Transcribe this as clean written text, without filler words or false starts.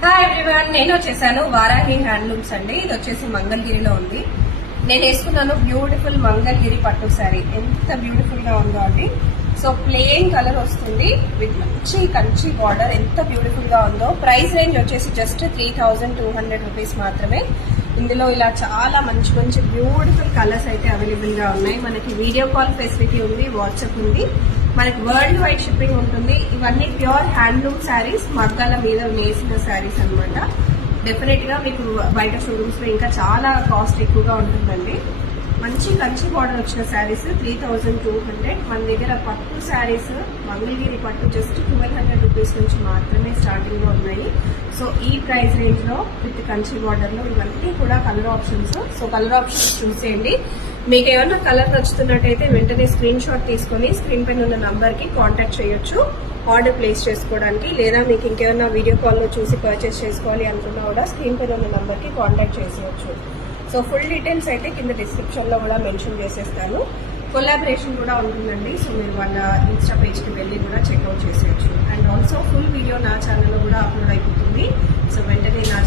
Hi everyone, నేను వచ్చేసాను Varahi handlooms అండి. ఇది వచ్చేసి మంగళగిరిలో ఉంది. నేను వేసుకున్నాను బ్యూటిఫుల్ మంగళగిరి పట్టు శారీ. ఎంత బ్యూటిఫుల్ గా ఉందో అండి. సో ప్లెయిన్ కలర్ వస్తుంది విత్ మంచి కంచి బార్డర్. ఎంత బ్యూటిఫుల్ గా ఉందో. ప్రైస్ రేంజ్ వచ్చేసి జస్ట్ 3200 రూపీస్ మాత్రమే. ఇందులో ఇలా చాలా మంచి మంచి బ్యూటిఫుల్ కలర్స్ అయితే అవైలబుల్ గా ఉన్నాయి. మనకి వీడియో కాల్ ఫెసిలిటీ ఉంది, వాట్సాప్ ఉంది, మనకి వరల్డ్ వైడ్ షిప్పింగ్ ఉంటుంది. ఇవన్నీ ప్యూర్ హ్యాండ్లూమ్ శారీస్, మగ్గాల మీద నేసిన శారీస్ అనమాట. డెఫినెట్ గా మీకు బయట షోరూమ్స్ లో ఇంకా చాలా కాస్ట్ ఎక్కువగా ఉంటుందండి. మంచి కంచి బార్డర్ వచ్చిన శారీస్ 3200. మన దగ్గర పట్టు శారీస్ మంగళగిరి పట్టు జస్ట్ 1200 రూపీస్ నుంచి మాత్రమే స్టార్టింగ్ లో ఉన్నాయి. సో ఈ ప్రైస్ రేంజ్ లో విత్ కంచి బార్డర్ లో ఇవన్నీ కూడా colour options. So colour options చూసేయండి. మీకు ఏమన్నా కలర్ నచ్చుతున్నట్టయితే వెంటనే స్క్రీన్ షాట్ తీసుకొని స్క్రీన్ పైన ఉన్న నంబర్ కి కాంటాక్ట్ చేయొచ్చు ఆర్డర్ ప్లేస్ చేసుకోవడానికి. లేదా మీకు ఇంకేమన్నా వీడియో కాల్ లో చూసి పర్చేస్ చేసుకోవాలి అనుకున్నా కూడా స్క్రీన్ పైన ఉన్న నంబర్ కి కాంటాక్ట్ చేసేయచ్చు. సో ఫుల్ డీటెయిల్స్ అయితే కింద డిస్క్రిప్షన్ లో కూడా మెన్షన్ చేసేస్తాను. కొలాబరేషన్ కూడా ఉంటుందండి. సో మీరు వాళ్ళ ఇన్స్టా పేజ్ కి వెళ్ళి కూడా చెక్అవుట్ చేసేయచ్చు. అండ్ ఆల్సో ఫుల్ వీడియో నా ఛానల్లో కూడా అప్లోడ్ అయిపోతుంది. సో వెంటనే నా